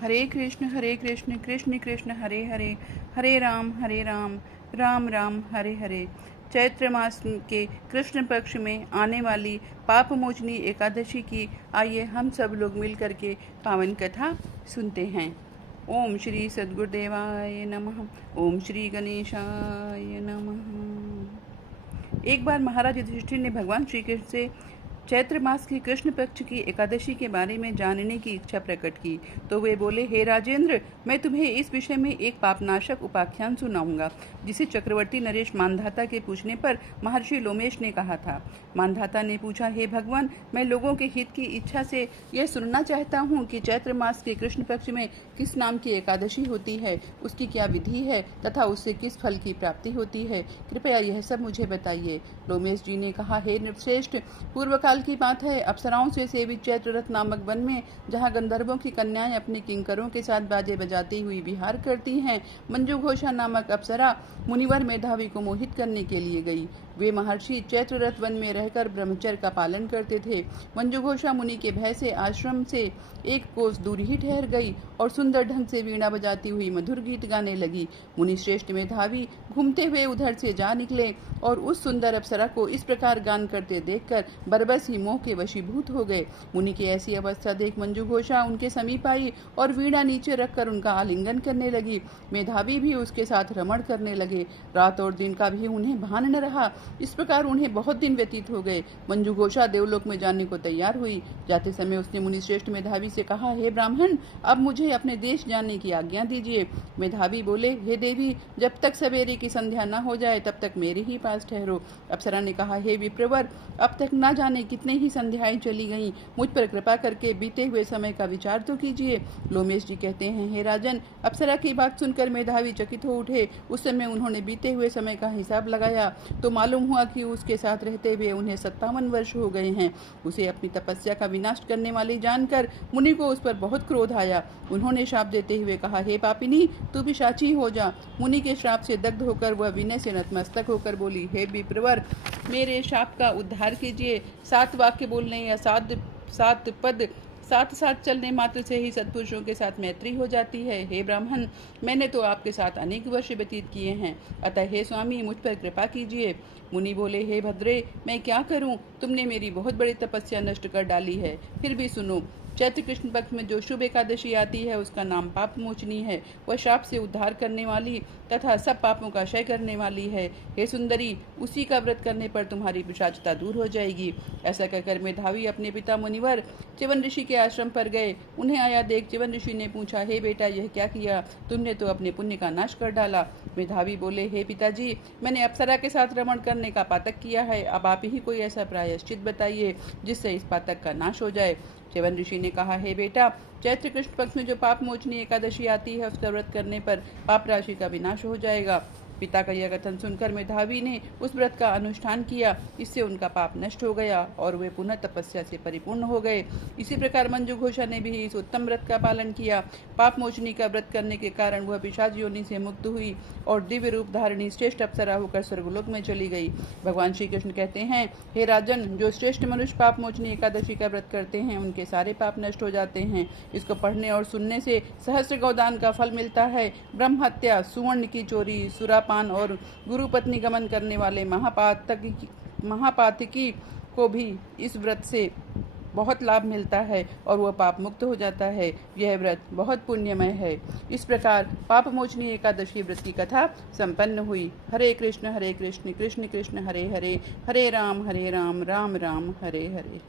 हरे कृष्ण कृष्ण कृष्ण हरे हरे, हरे राम राम राम हरे हरे। चैत्र मास के कृष्ण पक्ष में आने वाली पाप मोचनी एकादशी की आइए हम सब लोग मिल करके पावन कथा सुनते हैं। ओम श्री सद्गुरुदेवाय नमः। ओम श्री गणेशाय नमः। एक बार महाराज युधिष्ठिर ने भगवान श्री कृष्ण से चैत्र मास की कृष्ण पक्ष की एकादशी के बारे में जानने की इच्छा प्रकट की, तो वे बोले, हे राजेंद्र, मैं तुम्हें इस विषय में एक पापनाशक उपाख्यान सुनाऊंगा, जिसे चक्रवर्ती नरेश मानधाता के पूछने पर महर्षि लोमेश ने कहा था। मानधाता ने पूछा, हे भगवान, मैं लोगों के हित की इच्छा से यह सुनना चाहता हूँ कि चैत्र मास के कृष्ण पक्ष में किस नाम की एकादशी होती है, उसकी क्या विधि है तथा उससे किस फल की प्राप्ति होती है। कृपया यह सब मुझे बताइए। लोमेश जी ने कहा, हे नृपश्रेष्ठ, पूर्व काल की बात है, अप्सराओं से सेवित चैत्ररथ नामक वन में, जहाँ गंधर्वों की कन्याएं अपने किंकरों के साथ बाजे बजाती हुई विहार करती हैं, मंजू घोषा नामक अप्सरा मुनिवर मेधावी को मोहित करने के लिए गई। वे महर्षि चैत्ररथ वन में रहकर ब्रह्मचर्य का पालन करते थे। मंजू घोषा मुनि के भय से आश्रम से एक कोस दूर ही ठहर गई और सुंदर ढंग से वीणा बजाती हुई मधुर गीत गाने लगी। मुनि श्रेष्ठ मेधावी घूमते हुए उधर से जा निकले और उस सुंदर अप्सरा को इस प्रकार गान करते देखकर बरबस ही मोह के वशीभूत हो गए। मुनि की ऐसी अवस्था देख मंजू घोषा उनके समीप आई और वीणा नीचे रखकर उनका आलिंगन करने लगी। मेधावी भी उसके साथ रमण करने लगे। रात और दिन का भी उन्हें भान न रहा। इस प्रकार उन्हें बहुत दिन व्यतीत हो गए। मंजू घोषा देवलोक में जाने को तैयार हुई। जाते समय उसने मुनि श्रेष्ठ मेधावी से कहा, हे ब्राह्मण, अब मुझे अपने देश जाने की आज्ञा दीजिए। मेधावी बोले, हे देवी, जब तक सवेरे की संध्या न हो जाए तब तक मेरे ही पास ठहरो। अप्सरा ने कहा, हे विप्रवर, अब तक न जाने कितने ही संध्याएं चली गईं, मुझ पर कृपा करके बीते हुए समय का विचार तो कीजिए। लोमेश जी कहते हैं, हे राजन, अप्सरा की बात सुनकर मेधावी चकित हो उठे। उस समय उन्होंने बीते हुए समय का हिसाब लगाया तो मालूम हुआ कि उसके साथ रहते हुए उन्हें 57 वर्ष हो गए हैं। उसे अपनी तपस्या का विनाश करने वाली जानकर मुनि को उस पर बहुत क्रोध आया। उन्होंने श्राप देते हुए कहा, हे पापिनी, तू पिशाची हो जा। मुनि के श्राप से दग्ध होकर वह विनय से नतमस्तक होकर बोली, हे विप्रवर, मेरे श्राप का उद्धार कीजिए। 7 वाक्य बोलने या 7 पद साथ साथ चलने मात्र से ही सत्पुरुषों के साथ मैत्री हो जाती है। हे ब्राह्मण, मैंने तो आपके साथ अनेक वर्ष व्यतीत किए हैं, अतः हे स्वामी, मुझ पर कृपा कीजिए। मुनि बोले, हे भद्रे, मैं क्या करूं? तुमने मेरी बहुत बड़ी तपस्या नष्ट कर डाली है। फिर भी सुनो, चैत्र कृष्ण पक्ष में जो शुभ एकादशी आती है उसका नाम पाप मोचनी है। वह श्राप से उद्धार करने वाली तथा सब पापों का क्षय करने वाली है। हे सुंदरी, उसी का व्रत करने पर तुम्हारी पिशाचता दूर हो जाएगी। ऐसा कहकर मेधावी अपने पिता मुनिवर च्यवन ऋषि के आश्रम पर गए। उन्हें आया देख च्यवन ऋषि ने पूछा, हे बेटा, यह क्या किया? तुमने तो अपने पुण्य का नाश कर डाला। मेधावी बोले, हे पिताजी, मैंने अप्सरा के साथ रमण करने का पातक किया है। अब आप ही कोई ऐसा प्रायश्चित बताइए जिससे इस पातक का नाश हो जाए। च्यवन ऋषि ने कहा, हे बेटा, चैत्र कृष्ण पक्ष में जो पाप मोचनी एकादशी आती है उसका व्रत करने पर पाप राशि का विनाश हो जाएगा। पिता का यह कथन सुनकर मेधावी ने उस व्रत का अनुष्ठान किया। इससे उनका पाप नष्ट हो गया और वे पुनः तपस्या से परिपूर्ण हो गए। इसी प्रकार मंजू घोषा ने भी इस उत्तम व्रत का पालन किया। पाप मोचनी का व्रत करने के कारण वह पिशाच योनि से मुक्त हुई और दिव्य रूप धारणी श्रेष्ठ अप्सरा होकर स्वर्गलोक में चली गई। भगवान श्री कृष्ण कहते हैं, हे राजन, जो श्रेष्ठ मनुष्य पाप मोचनी एकादशी का व्रत करते हैं उनके सारे पाप नष्ट हो जाते हैं। इसको पढ़ने और सुनने से सहस्त्र गौदान का फल मिलता है। ब्रह्म हत्या, सुवर्ण की चोरी, सुरापान और गुरु पत्नी गमन करने वाले महापातकी को भी इस व्रत से बहुत लाभ मिलता है और वह पाप मुक्त हो जाता है। यह व्रत बहुत पुण्यमय है। इस प्रकार पाप मोचनी एकादशी व्रत की कथा संपन्न हुई। हरे कृष्ण कृष्ण कृष्ण हरे हरे, हरे राम राम राम हरे हरे।